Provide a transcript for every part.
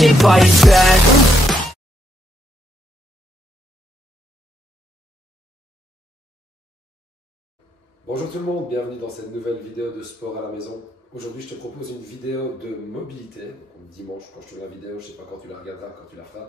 fucking fight back. Bonjour tout le monde, bienvenue dans cette nouvelle vidéo de sport à la maison. Aujourd'hui je te propose une vidéo de mobilité. Donc, dimanche quand je tourne la vidéo, je ne sais pas quand tu la regarderas, quand tu la feras.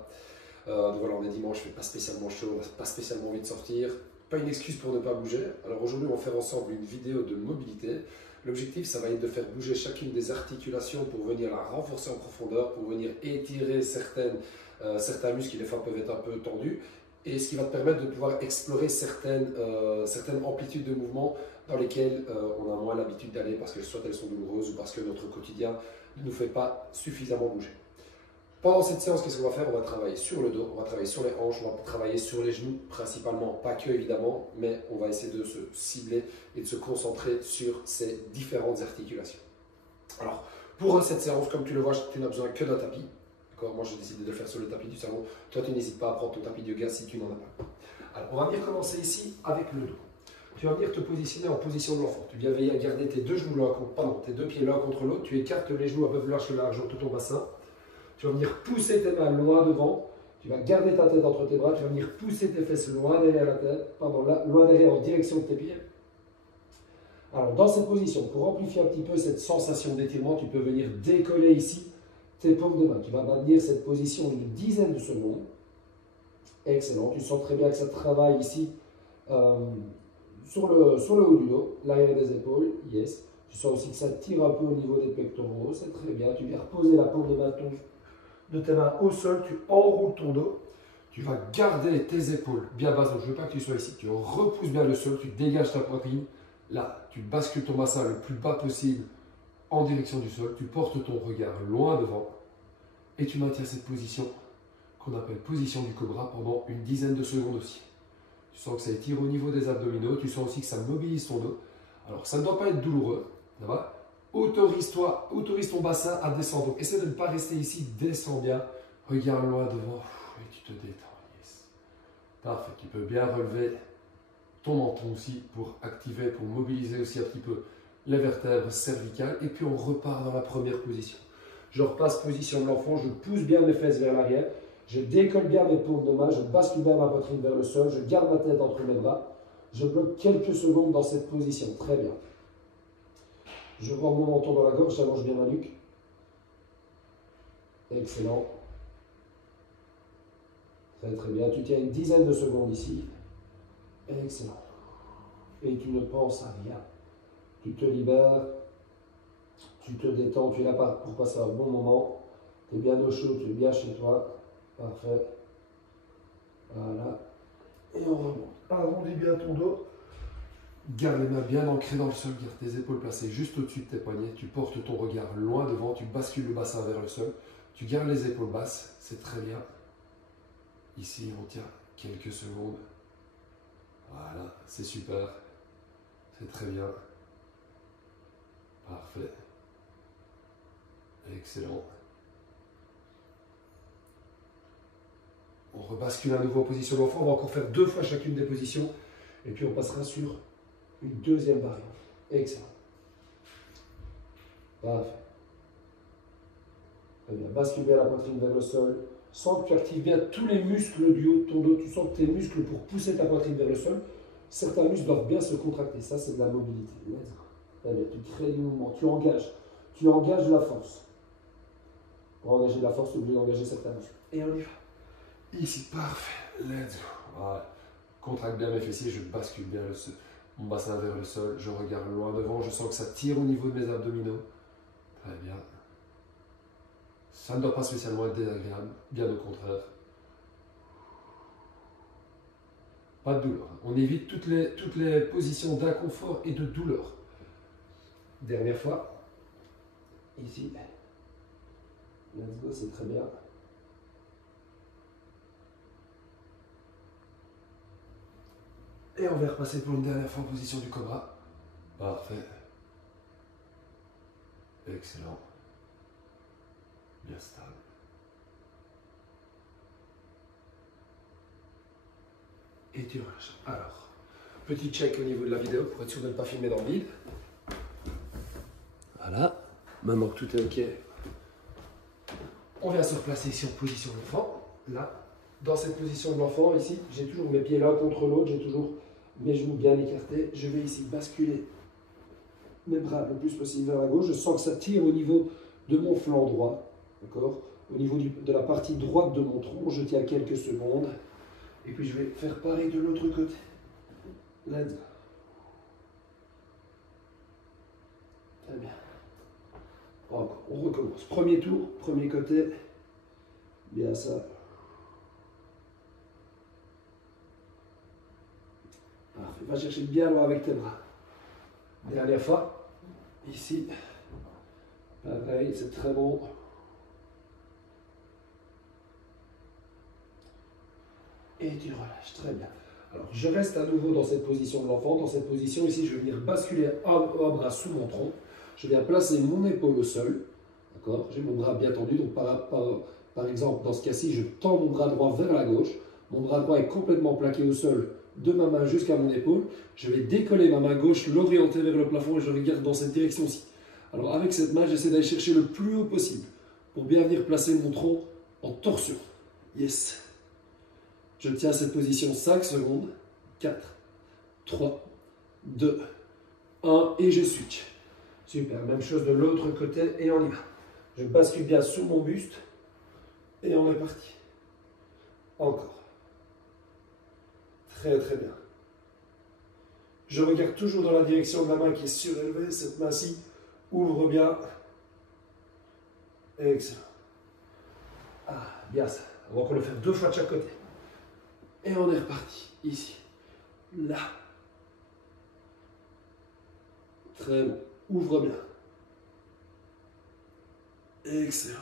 Donc voilà, on est dimanche, il ne fait pas spécialement chaud, pas spécialement envie de sortir. Pas une excuse pour ne pas bouger. Alors aujourd'hui on va faire ensemble une vidéo de mobilité. L'objectif ça va être de faire bouger chacune des articulations pour venir la renforcer en profondeur, pour venir étirer certains muscles qui des fois peuvent être un peu tendus. Et ce qui va te permettre de pouvoir explorer certaines amplitudes de mouvement dans lesquelles on a moins l'habitude d'aller parce que soit elles sont douloureuses ou parce que notre quotidien ne nous fait pas suffisamment bouger. Pendant cette séance, qu'est-ce qu'on va faire? On va travailler sur le dos, on va travailler sur les hanches, on va travailler sur les genoux principalement, pas que évidemment, mais on va essayer de se cibler et de se concentrer sur ces différentes articulations. Alors, pour cette séance, comme tu le vois, tu n'as besoin que d'un tapis. Moi, j'ai décidé de le faire sur le tapis du salon. Toi, tu n'hésites pas à prendre ton tapis de yoga si tu n'en as pas. Alors, on va venir commencer ici avec le dos. Tu vas venir te positionner en position de l'enfant. Tu viens veiller à garder tes deux genoux tes deux pieds l'un contre l'autre. Tu écartes les genoux à peu près la largeur de ton bassin. Tu vas venir pousser tes mains loin devant. Tu vas garder ta tête entre tes bras. Tu vas venir pousser tes fesses loin derrière la tête, loin derrière en direction de tes pieds. Alors, dans cette position, pour amplifier un petit peu cette sensation d'étirement, tu peux venir décoller ici tes paumes de main. Tu vas maintenir cette position une dizaine de secondes. Excellent. Tu sens très bien que ça travaille ici sur le haut du dos, l'arrière des épaules. Yes. Tu sens aussi que ça tire un peu au niveau des pectoraux. C'est très bien. Tu viens reposer la paume de tes mains au sol. Tu enroules ton dos. Tu vas garder tes épaules bien basses. Je ne veux pas que tu sois ici. Tu repousses bien le sol. Tu dégages ta poitrine. Là, tu bascules ton bassin le plus bas possible en direction du sol, tu portes ton regard loin devant et tu maintiens cette position qu'on appelle position du cobra pendant une dizaine de secondes aussi. Tu sens que ça étire au niveau des abdominaux, tu sens aussi que ça mobilise ton dos. Alors ça ne doit pas être douloureux, ça va? Autorise ton bassin à descendre. Donc essaie de ne pas rester ici, descends bien, regarde loin devant et tu te détends. Yes. Parfait, tu peux bien relever ton menton aussi pour activer, pour mobiliser aussi un petit peu les vertèbres cervicales, et puis on repart dans la première position. Je repasse position de l'enfant, je pousse bien mes fesses vers l'arrière, je décolle bien mes paumes de main, je bascule bien ma poitrine vers le sol, je garde ma tête entre mes bras, je bloque quelques secondes dans cette position, très bien. Je rends mon menton dans la gorge, j'allonge bien ma nuque. Excellent. Très très bien, tu tiens une dizaine de secondes ici. Excellent. Et tu ne penses à rien. Tu te libères, tu te détends, tu es là pour passer un bon moment. Tu es bien au chaud, tu es bien chez toi. Parfait. Voilà. Et on remonte. Arrondis bien ton dos. Garde les mains bien ancrées dans le sol, garde tes épaules placées juste au-dessus de tes poignets. Tu portes ton regard loin devant, tu bascules le bassin vers le sol. Tu gardes les épaules basses, c'est très bien. Ici, on tient quelques secondes. Voilà, c'est super. C'est très bien. Parfait. Excellent. On rebascule à nouveau en position d'enfant. On va encore faire 2 fois chacune des positions. Et puis on passera sur une deuxième variante. Excellent. Parfait. Très bien. Bascule bien la poitrine vers le sol. Sens que tu actives bien tous les muscles du haut de ton dos. Tu sens que tes muscles, pour pousser ta poitrine vers le sol, certains muscles doivent bien se contracter. Ça, c'est de la mobilité. Très bien. Tu crées du mouvement. Tu engages de la force. Pour engager de la force, tu es obligé d'engager certains muscles. Et on y va. Ici, parfait. Let's go. Voilà. Contracte bien mes fessiers, je bascule bien mon bassin vers le sol. Je regarde loin devant, je sens que ça tire au niveau de mes abdominaux. Très bien. Ça ne doit pas spécialement être désagréable, bien au contraire. Pas de douleur. On évite toutes les positions d'inconfort et de douleur. Dernière fois. Ici. Let's go, c'est très bien. Et on va repasser pour une dernière fois en position du cobra. Parfait. Excellent. Bien stable. Et tu relâches. Alors, petit check au niveau de la vidéo pour être sûr de ne pas filmer dans le vide. Voilà. Maintenant que tout est OK, On vient se replacer ici en position de l'enfant. Là, dans cette position de l'enfant, ici, j'ai toujours mes pieds l'un contre l'autre, j'ai toujours mes genoux bien écartés. Je vais ici basculer mes bras le plus possible vers la gauche. Je sens que ça tire au niveau de mon flanc droit, d'accord? Au niveau de la partie droite de mon tronc. Je tiens quelques secondes. Et puis je vais faire pareil de l'autre côté. Let's go. Très bien. Encore, on recommence. Premier tour, premier côté. Bien ça. Parfait. Va chercher bien loin avec tes bras. Dernière fois. Ici. Pareil, c'est très bon. Et tu relâches. Très bien. Alors, je reste à nouveau dans cette position de l'enfant. Dans cette position, ici, je vais venir basculer un bras sous mon tronc. Je viens placer mon épaule au sol. D'accord? J'ai mon bras bien tendu. Donc, par exemple, dans ce cas-ci, je tends mon bras droit vers la gauche. Mon bras droit est complètement plaqué au sol de ma main jusqu'à mon épaule. Je vais décoller ma main gauche, l'orienter vers le plafond et je regarde dans cette direction-ci. Alors, avec cette main, j'essaie d'aller chercher le plus haut possible pour bien venir placer mon tronc en torsion. Yes. Je tiens cette position 5 secondes. 4, 3, 2, 1 et je switch. Super, même chose de l'autre côté et on y va. Je bascule bien sous mon buste et on est parti. Encore. Très très bien. Je regarde toujours dans la direction de la main qui est surélevée. Cette main-ci ouvre bien. Excellent. Ah, bien ça. On va encore le faire 2 fois de chaque côté. Et on est reparti. Ici. Là. Très bon. Ouvre bien. Excellent.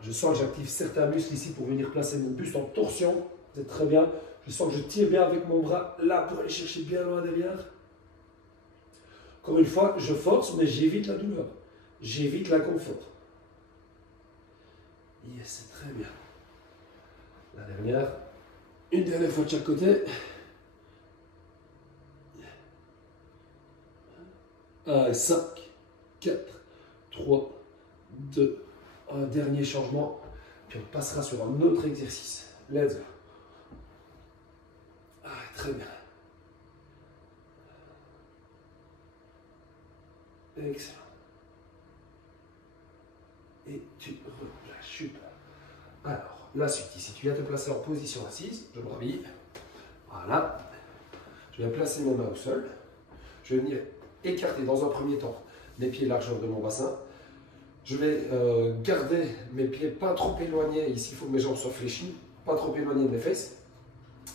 Je sens que j'active certains muscles ici pour venir placer mon buste en torsion. C'est très bien. Je sens que je tire bien avec mon bras là pour aller chercher bien loin derrière. Encore une fois, je force, mais j'évite la douleur. J'évite l'inconfort. Yes, c'est très bien. La dernière. Une dernière fois de chaque côté. Allez, 5, 4, 3, 2, un dernier changement. Puis on passera sur un autre exercice. Let's go. Ah, très bien. Excellent. Et tu relâches. Super. Alors, la suite, ici, tu viens te placer en position assise. Je me rhabille. Voilà. Je viens placer mes mains au sol. Je vais venir écarter dans un premier temps mes pieds largeur de mon bassin. Je vais garder mes pieds pas trop éloignés. Ici, il faut que mes jambes soient fléchies, pas trop éloignées de mes fesses.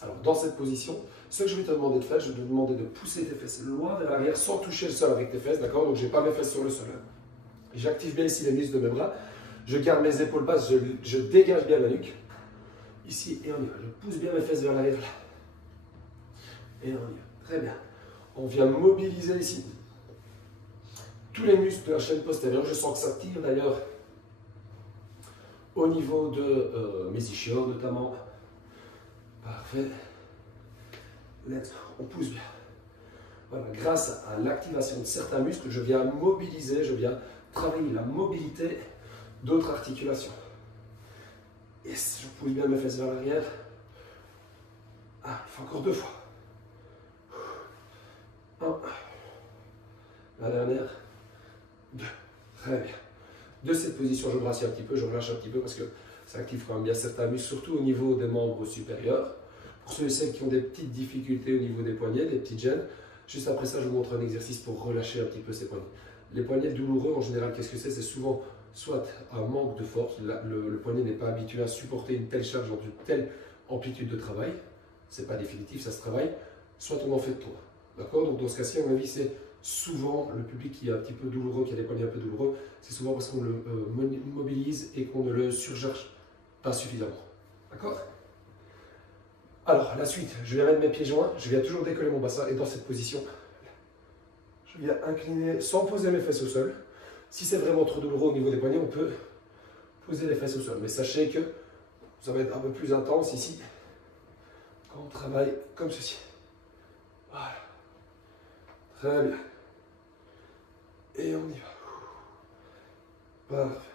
Alors, dans cette position, ce que je vais te demander de faire, je vais te demander de pousser tes fesses loin vers l'arrière sans toucher le sol avec tes fesses, d'accord? Donc, je n'ai pas mes fesses sur le sol. J'active bien ici les muscles de mes bras. Je garde mes épaules basses, je dégage bien ma nuque. Ici, et on y va. Je pousse bien mes fesses vers l'arrière. Et on y va. Très bien. On vient mobiliser ici tous les muscles de la chaîne postérieure. Je sens que ça tire d'ailleurs au niveau de mes ischios notamment. Parfait. Let's go. On pousse bien. Voilà, grâce à l'activation de certains muscles, je viens mobiliser, je viens travailler la mobilité d'autres articulations. Yes, je pousse bien mes fesses vers l'arrière. Ah, il faut encore 2 fois. 1. La dernière. 2. Très bien. De cette position, je brasse un petit peu, je relâche un petit peu parce que ça active quand même bien certains muscles, surtout au niveau des membres supérieurs. Pour ceux et celles qui ont des petites difficultés au niveau des poignets, des petites gênes, juste après ça, je vous montre un exercice pour relâcher un petit peu ces poignets. Les poignets douloureux, en général, qu'est-ce que c'est? C'est souvent soit un manque de force, le poignet n'est pas habitué à supporter une telle charge dans une telle amplitude de travail, c'est pas définitif, ça se travaille, soit on en fait trop. D'accord? Donc dans ce cas-ci, à mon avis, c'est souvent le public qui est un petit peu douloureux, qui a des poignets un peu douloureux, c'est souvent parce qu'on le mobilise et qu'on ne le surcharge pas suffisamment. D'accord? Alors, la suite, je viens mettre mes pieds joints, je viens toujours décoller mon bassin et dans cette position, je viens incliner sans poser mes fesses au sol. Si c'est vraiment trop douloureux au niveau des poignets, on peut poser les fesses au sol. Mais sachez que ça va être un peu plus intense ici quand on travaille comme ceci. Voilà. Très bien. Et on y va. Parfait.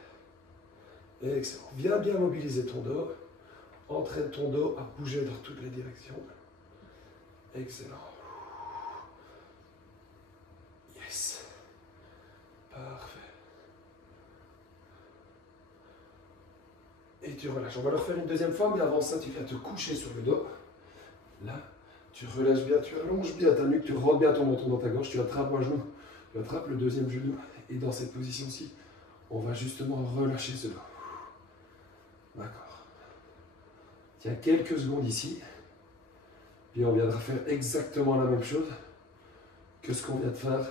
Excellent. Viens bien mobiliser ton dos. Entraîne ton dos à bouger dans toutes les directions. Excellent. Yes. Parfait. Et tu relâches. On va le refaire une deuxième fois, mais avant ça, tu viens te coucher sur le dos. Là, tu relâches bien, tu allonges bien ta nuque, tu rentres bien ton menton dans ta gorge, tu attrapes un genou, tu attrapes le deuxième genou. Et dans cette position-ci, on va justement relâcher ce dos. D'accord. Tiens quelques secondes ici. Puis on viendra faire exactement la même chose que ce qu'on vient de faire.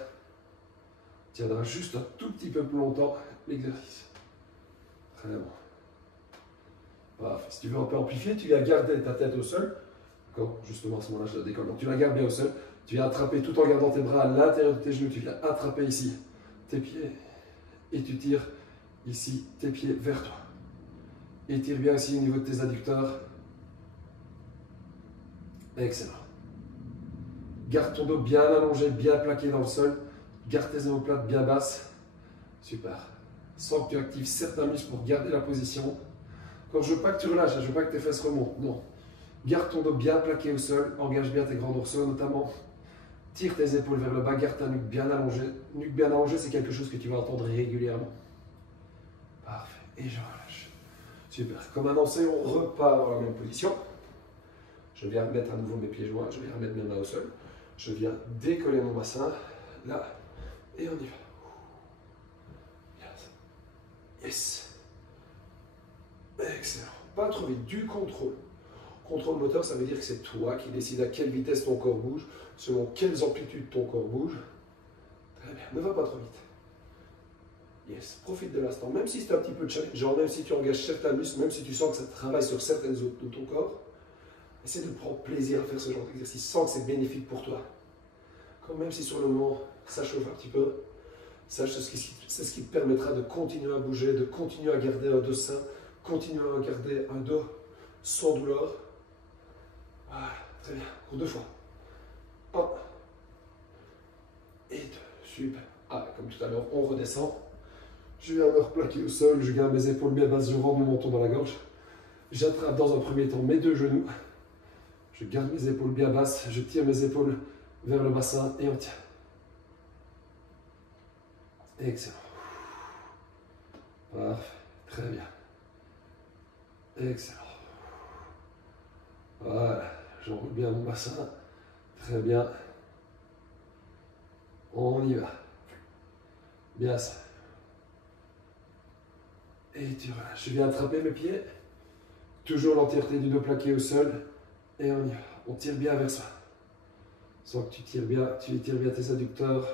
Tiendra juste un tout petit peu plus longtemps l'exercice. Très bon. Parfait. Si tu veux un peu amplifier, tu viens garder ta tête au sol. D'accord. Justement, à ce moment-là, je la décolle. Donc tu la gardes bien au sol. Tu viens attraper tout en gardant tes bras à l'intérieur de tes genoux. Tu viens attraper ici tes pieds. Et tu tires ici tes pieds vers toi. Étire bien ici au niveau de tes adducteurs. Excellent. Garde ton dos bien allongé, bien plaqué dans le sol. Garde tes omoplates bien basses. Super. Sens que tu actives certains muscles pour garder la position. Quand je ne veux pas que tu relâches, je ne veux pas que tes fesses remontent. Non. Garde ton dos bien plaqué au sol. Engage bien tes grands dorsaux notamment. Tire tes épaules vers le bas. Garde ta nuque bien allongée. Nuque bien allongée, c'est quelque chose que tu vas entendre régulièrement. Parfait. Et je relâche. Super. Comme annoncé, on repart dans la même position. Je viens mettre à nouveau mes pieds joints. Je viens mettre mes mains au sol. Je viens décoller mon bassin. Là. Et on y va. Yes. Excellent. Pas trop vite. Du contrôle. Contrôle moteur, ça veut dire que c'est toi qui décides à quelle vitesse ton corps bouge, selon quelles amplitudes ton corps bouge. Très bien. Ne va pas trop vite. Yes. Profite de l'instant. Même si c'est un petit peu challengeant, même si tu engages certains muscles, même si tu sens que ça travaille sur certaines zones de ton corps, essaie de prendre plaisir à faire ce genre d'exercice. Sens que c'est bénéfique pour toi. Quand même si sur le moment, ça chauffe un petit peu, sache que c'est ce qui te permettra de continuer à bouger, de continuer à garder un dos sain, continuer à garder un dos sans douleur. Voilà, très bien. Pour 2 fois. 1 et 2. Super. Ah, comme tout à l'heure, on redescend. Je viens me replaquer au sol, je garde mes épaules bien basses, je rentre mon menton dans la gorge. J'attrape dans un premier temps mes 2 genoux. Je garde mes épaules bien basses, je tire mes épaules vers le bassin et on tient. Excellent. Parfait. Très bien. Excellent. Voilà. J'enroule bien mon bassin. Très bien. On y va. Bien ça. Et tu relâches. Je viens attraper mes pieds. Toujours l'entièreté du dos plaqué au sol. Et on y va. On tire bien vers soi. Sens que tu tires bien, tu étires bien tes adducteurs.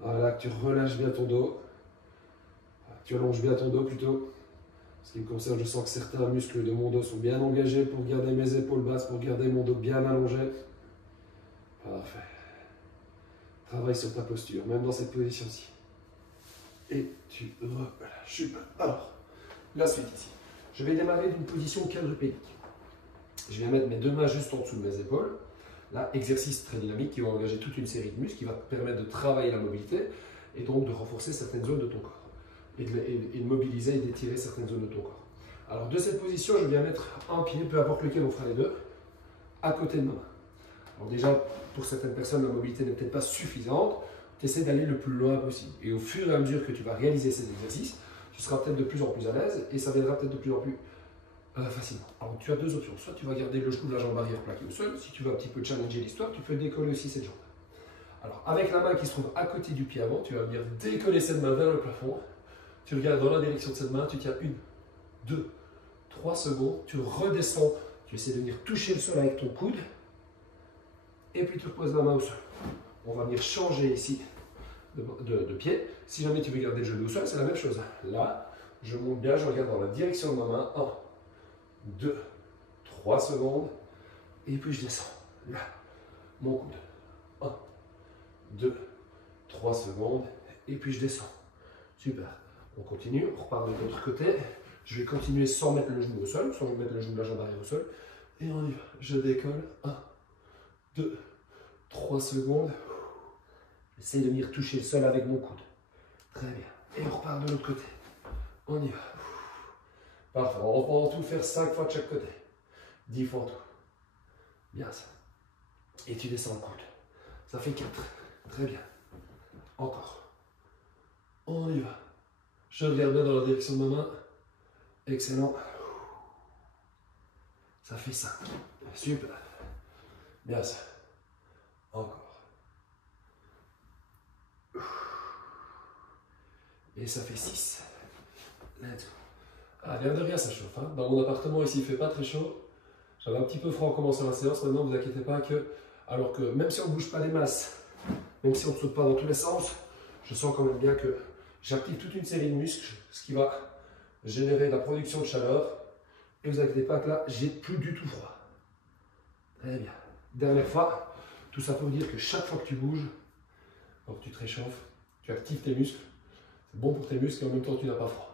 Voilà, que tu relâches bien ton dos. Tu allonges bien ton dos plutôt. Ce qui me concerne, je sens que certains muscles de mon dos sont bien engagés pour garder mes épaules basses, pour garder mon dos bien allongé. Parfait. Travaille sur ta posture, même dans cette position-ci. Et tu relâches. Super. Alors, la suite ici. Je vais démarrer d'une position quadrupédique. Je viens mettre mes 2 mains juste en dessous de mes épaules. Là, exercice très dynamique qui va engager toute une série de muscles, qui va te permettre de travailler la mobilité et donc de renforcer certaines zones de ton corps. Et de mobiliser et d'étirer certaines zones de ton corps. Alors de cette position, je viens mettre un pied, peu importe lequel on fera les 2, à côté de ma main. Alors déjà, pour certaines personnes, la mobilité n'est peut-être pas suffisante, tu essaies d'aller le plus loin possible. Et au fur et à mesure que tu vas réaliser ces exercices, tu seras peut-être de plus en plus à l'aise et ça viendra peut-être de plus en plus facilement. Alors tu as 2 options, soit tu vas garder le genou de la jambe arrière plaqué au sol, si tu veux un petit peu challenger l'histoire, tu peux décoller aussi cette jambe. Alors avec la main qui se trouve à côté du pied avant, tu vas venir décoller cette main vers le plafond. Tu regardes dans la direction de cette main, tu tiens 1, 2, 3 secondes, tu redescends, tu essaies de venir toucher le sol avec ton coude, et puis tu reposes la main au sol. On va venir changer ici de pied. Si jamais tu veux garder le genou au sol, c'est la même chose. Là, je monte bien, je regarde dans la direction de ma main, 1, 2, 3 secondes, et puis je descends. Là, mon coude. 1, 2, 3 secondes, et puis je descends. Super. On continue, on repart de l'autre côté. Je vais continuer sans mettre le genou au sol, sans mettre le genou de la jambe arrière au sol. Et on y va. Je décolle. 1, 2, 3 secondes. J'essaie de venir toucher le sol avec mon coude. Très bien. Et on repart de l'autre côté. On y va. Parfait. On va en tout faire 5 fois de chaque côté. 10 fois en tout. Bien ça. Et tu descends le coude. Ça fait 4. Très bien. Encore. On y va. Je regarde bien dans la direction de ma main. Excellent. Ça fait 5. Super. Bien ça. Encore. Et ça fait 6. Let's go. Ah, l'air de rien, ça chauffe. Hein. Dans mon appartement, ici, il ne fait pas très chaud. J'avais un petit peu froid en commençant la séance. Maintenant, ne vous inquiétez pas que, alors que même si on ne bouge pas les masses, même si on ne saute pas dans tous les sens, je sens quand même bien que j'active toute une série de muscles, ce qui va générer la production de chaleur. Et ne vous inquiétez pas que là, j'ai plus du tout froid. Très bien. Dernière fois, tout ça pour vous dire que chaque fois que tu bouges, donc tu te réchauffes, tu actives tes muscles, c'est bon pour tes muscles et en même temps tu n'as pas froid.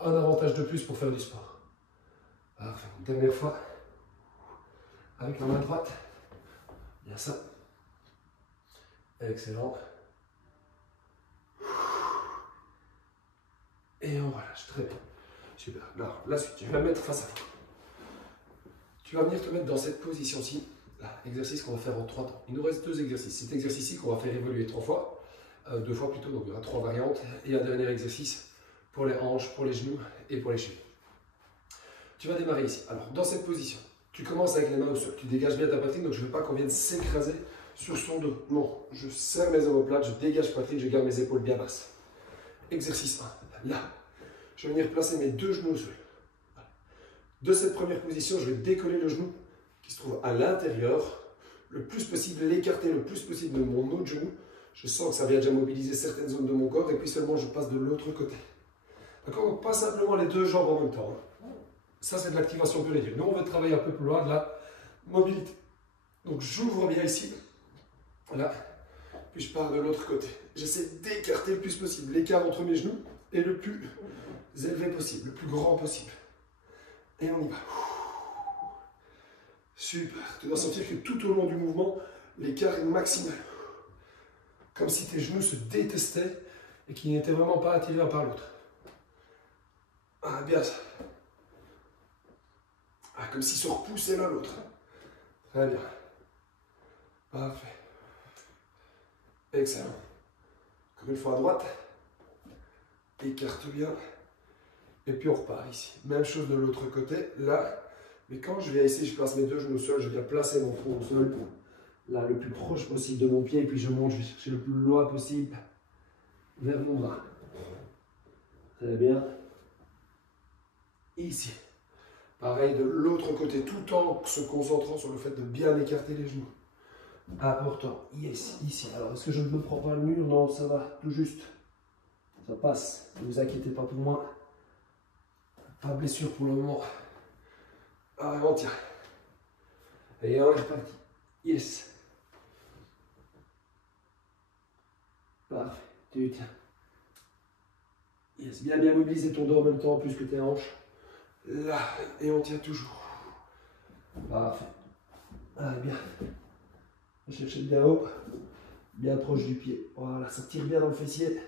Un avantage de plus pour faire du sport. Parfait. Dernière fois, avec la main droite. Bien ça. Excellent. Et on relâche. Très bien. Super. Là, la suite, je vais la mettre face à toi. Tu vas venir te mettre dans cette position-ci. Exercice qu'on va faire en 3 temps. Il nous reste 2 exercices. Cet exercice-ci qu'on va faire évoluer 3 fois. 2 fois plutôt, donc il y aura 3 variantes. Et un dernier exercice pour les hanches, pour les genoux et pour les chevilles. Tu vas démarrer ici. Alors, dans cette position, tu commences avec les mains au sol. Tu dégages bien ta poitrine, donc je ne veux pas qu'on vienne s'écraser sur son dos. Non, je serre mes omoplates, je dégage poitrine, je garde mes épaules bien basses. Exercice 1. Là, je vais venir placer mes 2 genoux au sol. De cette première position, je vais décoller le genou qui se trouve à l'intérieur, le plus possible, l'écarter le plus possible de mon autre genou. Je sens que ça vient déjà mobiliser certaines zones de mon corps et puis seulement je passe de l'autre côté. D'accord? Donc pas simplement les 2 jambes en même temps. Ça, c'est de l'activation pure et dure. Nous, on veut travailler un peu plus loin de la mobilité. Donc, j'ouvre bien ici. Voilà. Puis, je pars de l'autre côté. J'essaie d'écarter le plus possible. L'écart entre mes genoux est le plus élevé possible, le plus grand possible. Et on y va. Super. Tu dois sentir que tout au long du mouvement, l'écart est maximal. Comme si tes genoux se détestaient et qu'ils n'étaient vraiment pas attirés l'un par l'autre. Ah, bien ça. Ah, comme s'ils se repoussaient l'un l'autre. Très bien. Parfait. Excellent. Comme une fois à droite. Écarte bien. Et puis on repart ici. Même chose de l'autre côté. Là. Mais quand je viens ici, je place mes 2 genoux au sol. Je viens placer mon front au sol. Là, le plus proche possible de mon pied. Et puis je monte. Je vais chercher le plus loin possible vers mon bras. Très bien. Ici. Pareil de l'autre côté, tout en se concentrant sur le fait de bien écarter les genoux. Important. Yes, ici. Alors, est-ce que je ne me prends pas le mur? Non, ça va, tout juste. Ça passe. Ne vous inquiétez pas pour moi. Pas de blessure pour le moment. Ah, on tient. Et on est parti. Yes. Parfait. Tu tiens. Yes. Bien mobiliser ton dos en même temps, plus que tes hanches. Là, et on tient toujours. Parfait. Allez, bien. Cherchez bien haut, bien proche du pied. Voilà, ça tire bien dans le fessier.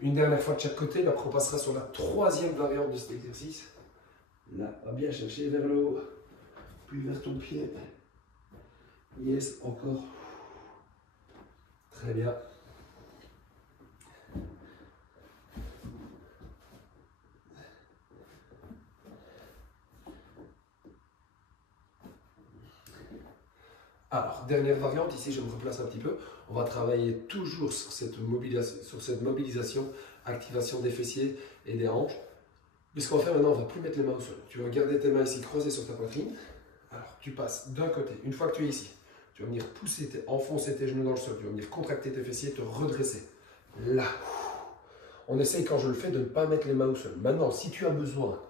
Une dernière fois de chaque côté, puis après on passera sur la 3e variante de cet exercice. Là, on va bien chercher vers le haut, puis vers ton pied. Yes, encore. Très bien. Alors, dernière variante, ici je me replace un petit peu. On va travailler toujours sur cette mobilisation, activation des fessiers et des hanches. Mais ce qu'on va faire maintenant, on ne va plus mettre les mains au sol. Tu vas garder tes mains ici croisées sur ta poitrine. Alors, tu passes d'un côté. Une fois que tu es ici, tu vas venir enfoncer tes genoux dans le sol. Tu vas venir contracter tes fessiers, te redresser. Là. On essaye, quand je le fais, de ne pas mettre les mains au sol. Maintenant, si tu as besoin,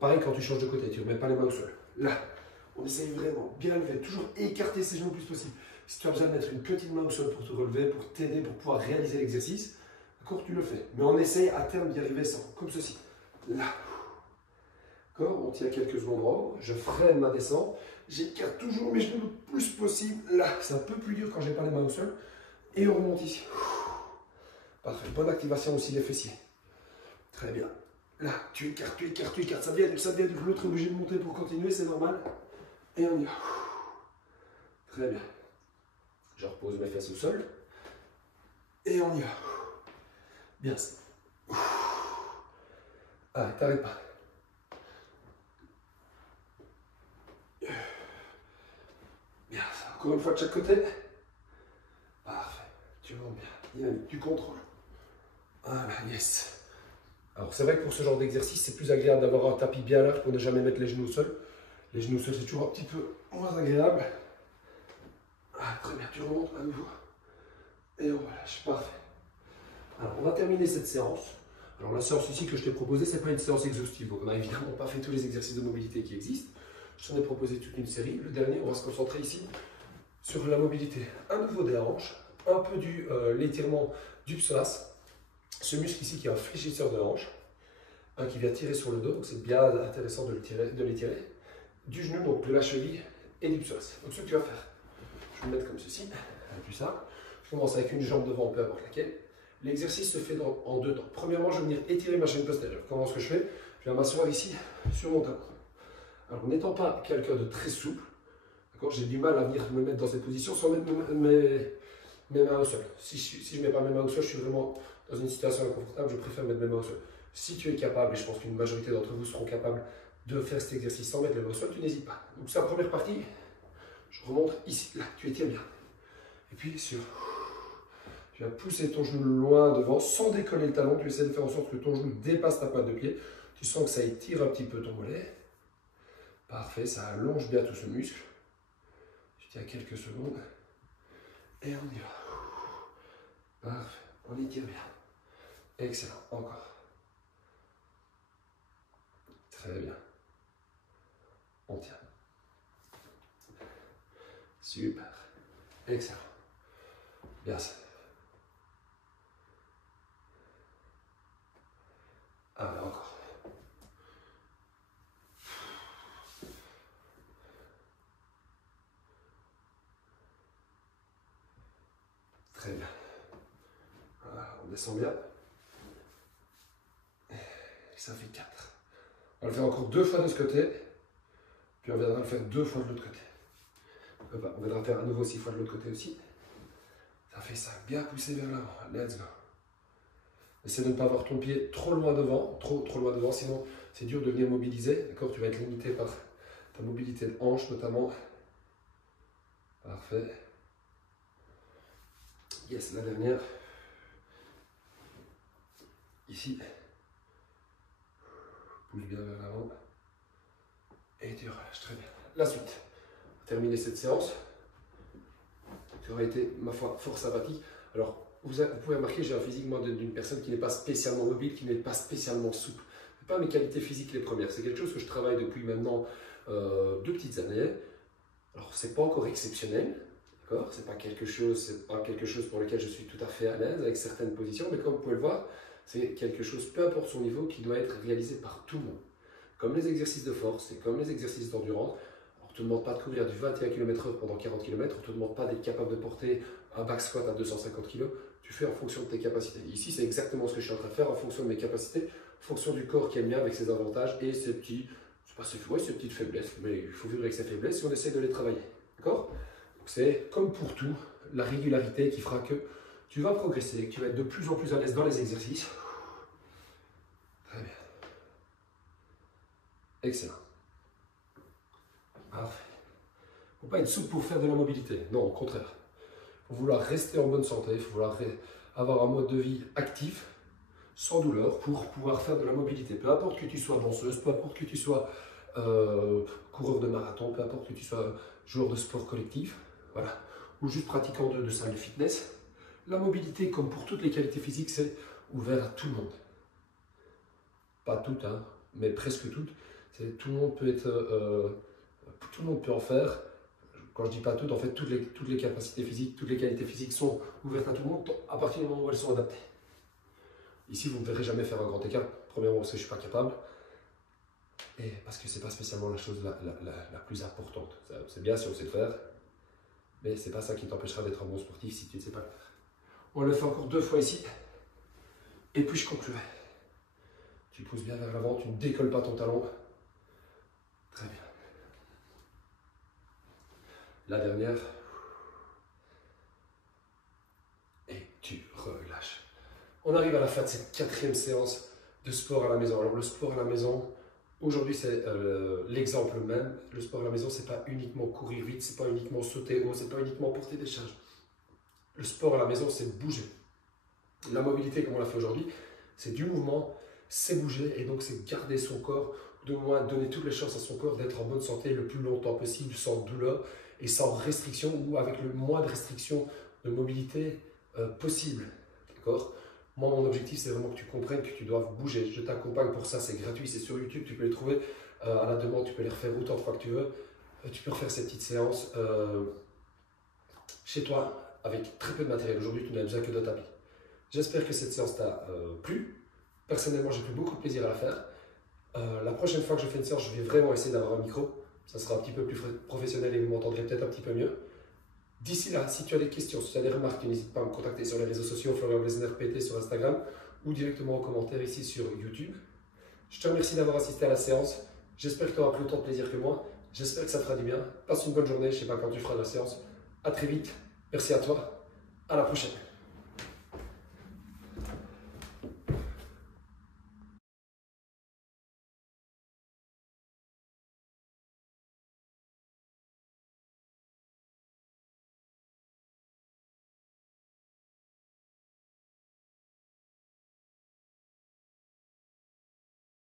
pareil quand tu changes de côté, tu ne remets pas les mains au sol. Là. On essaye vraiment bien lever, toujours écarter ses genoux le plus possible. Si tu as besoin de mettre une petite main au sol pour te relever, pour t'aider, pour pouvoir réaliser l'exercice, d'accord, tu le fais. Mais on essaye à terme d'y arriver sans, comme ceci. Là. D'accord, on tient quelques secondes en haut, je freine ma descente, j'écarte toujours mes genoux le plus possible. Là, c'est un peu plus dur quand je n'ai pas les mains au sol. Et on remonte ici. Parfait, bonne activation aussi des fessiers. Très bien. Là, tu écartes, tu écartes, tu écartes. Ça vient, l'autre est obligé de monter pour continuer, c'est normal. Et on y va. Très bien. Je repose mes fesses au sol. Et on y va. Bien. Ah, t'arrêtes pas. Bien, encore une fois de chaque côté. Parfait. Tu montes bien. Tu contrôles. Voilà, yes. Alors c'est vrai que pour ce genre d'exercice, c'est plus agréable d'avoir un tapis bien large pour ne jamais mettre les genoux au sol. Les genoux au sol, c'est toujours un petit peu moins agréable. Ah, très bien, tu remontes à nouveau. Et on relâche, parfait. Alors on va terminer cette séance. Alors la séance ici que je t'ai proposée, ce n'est pas une séance exhaustive. Donc on n'a évidemment pas fait tous les exercices de mobilité qui existent. Je t'en ai proposé toute une série. Le dernier, on va se concentrer ici sur la mobilité. À nouveau des hanches, un peu l'étirement du psoas. Ce muscle ici qui est un fléchisseur de hanche, qui vient tirer sur le dos, donc c'est bien intéressant de l'étirer. Du genou, donc de la cheville et du psoas. Donc ce que tu vas faire, je vais me mettre comme ceci, plus simple. Je commence avec une jambe devant, peu importe laquelle. L'exercice se fait en deux temps. Premièrement, je vais venir étirer ma chaîne postérieure. Comment est-ce que je fais? Je vais m'asseoir ici sur mon talon. Alors n'étant pas quelqu'un de très souple, j'ai du mal à venir me mettre dans cette position sans mettre mes mains au sol. Si je ne mets pas mes mains au sol, je suis vraiment dans une situation inconfortable, je préfère mettre mes mains au sol. Si tu es capable, et je pense qu'une majorité d'entre vous seront capables de faire cet exercice sans mettre les mains au sol, tu n'hésites pas. Donc c'est la première partie, je remonte ici, là, tu étires bien. Et puis tu vas pousser ton genou loin devant sans décoller le talon, tu essaies de faire en sorte que ton genou dépasse ta pointe de pied. Tu sens que ça étire un petit peu ton mollet. Parfait, ça allonge bien tout ce muscle. Tu tiens quelques secondes. Et on y va. Parfait, on étire bien. Excellent, encore. Très bien. On tient. Super. Excellent. Bien ça. Allez, encore. Très bien. Voilà, on descend bien. Et ça fait 4. On va le faire encore 2 fois de ce côté. Puis on viendra le faire 2 fois de l'autre côté. On viendra faire à nouveau 6 fois de l'autre côté aussi. Ça fait 5. Bien poussé vers l'avant. Let's go. Essaie de ne pas avoir ton pied trop loin devant. Trop loin devant, sinon c'est dur de venir mobiliser. D'accord, tu vas être limité par ta mobilité de hanche notamment. Parfait. Yes, la dernière. Ici. Pousse bien vers l'avant. Et tu relâches très bien. La suite. Pour terminer cette séance, qui aura été, ma foi, fort sympathique. Alors, vous pouvez remarquer, j'ai un physique d'une personne qui n'est pas spécialement mobile, qui n'est pas spécialement souple. Ce n'est pas mes qualités physiques les premières. C'est quelque chose que je travaille depuis maintenant 2 petites années. Alors, ce n'est pas encore exceptionnel. D'accord, c'est pas quelque chose pour lequel je suis tout à fait à l'aise avec certaines positions, mais comme vous pouvez le voir, c'est quelque chose, peu importe son niveau, qui doit être réalisé par tout le monde. Comme les exercices de force et comme les exercices d'endurance, on ne te demande pas de courir du 21 km/h pendant 40 km, on ne te demande pas d'être capable de porter un back squat à 250 kg, tu fais en fonction de tes capacités. Ici, c'est exactement ce que je suis en train de faire, en fonction de mes capacités, en fonction du corps qui aime bien avec ses avantages et ses petites faiblesses, mais il faut vivre avec ses faiblesses et on essaie de les travailler. D'accord ? C'est comme pour tout, la régularité qui fera que tu vas progresser, que tu vas être de plus en plus à l'aise dans les exercices. Très bien. Excellent. Parfait. Il ne faut pas être souple pour faire de la mobilité. Non, au contraire. Il faut vouloir rester en bonne santé, il faut vouloir avoir un mode de vie actif, sans douleur, pour pouvoir faire de la mobilité. Peu importe que tu sois danseuse, peu importe que tu sois coureur de marathon, peu importe que tu sois joueur de sport collectif, voilà, ou juste pratiquant de salle de fitness, la mobilité, comme pour toutes les qualités physiques, c'est ouvert à tout le monde. Pas toutes, hein, mais presque toutes. Tout le monde peut tout le monde peut en faire. Quand je dis pas toutes, en fait, toutes les capacités physiques, toutes les qualités physiques sont ouvertes à tout le monde à partir du moment où elles sont adaptées. Ici, vous ne me verrez jamais faire un grand écart. Premièrement, parce que je ne suis pas capable. Et parce que ce n'est pas spécialement la chose la plus importante. C'est bien si on sait le faire. Mais ce n'est pas ça qui t'empêchera d'être un bon sportif si tu ne sais pas le faire. On le fait encore 2 fois ici. Et puis je conclurai. Tu pousses bien vers l'avant, tu ne décolles pas ton talon. Très bien. La dernière. Et tu relâches. On arrive à la fin de cette 4e séance de sport à la maison. Alors le sport à la maison, aujourd'hui c'est l'exemple même. Le sport à la maison, c'est pas uniquement courir vite, c'est pas uniquement sauter haut, c'est pas uniquement porter des charges. Le sport à la maison, c'est bouger. La mobilité, comme on l'a fait aujourd'hui, c'est du mouvement, c'est bouger et donc c'est garder son corps, de moins donner toutes les chances à son corps d'être en bonne santé le plus longtemps possible, sans douleur et sans restriction ou avec le moins de restrictions de mobilité possible. D'accord ? Moi, mon objectif, c'est vraiment que tu comprennes que tu dois bouger. Je t'accompagne pour ça, c'est gratuit, c'est sur YouTube, tu peux les trouver à la demande, tu peux les refaire autant de fois que tu veux. Tu peux refaire ces petites séances chez toi avec très peu de matériel. Aujourd'hui, tu n'as besoin que de tapis. J'espère que cette séance t'a plu. Personnellement, j'ai pris beaucoup de plaisir à la faire. La prochaine fois que je fais une séance, je vais vraiment essayer d'avoir un micro. Ça sera un petit peu plus professionnel et vous m'entendrez peut-être un petit peu mieux. D'ici là, si tu as des questions, si tu as des remarques, n'hésite pas à me contacter sur les réseaux sociaux, Florian Blesner PT sur Instagram ou directement en commentaire ici sur YouTube. Je te remercie d'avoir assisté à la séance. J'espère que tu auras pris autant de plaisir que moi. J'espère que ça te fera du bien. Passe une bonne journée. Je ne sais pas quand tu feras la séance. À très vite. Merci à toi. À la prochaine.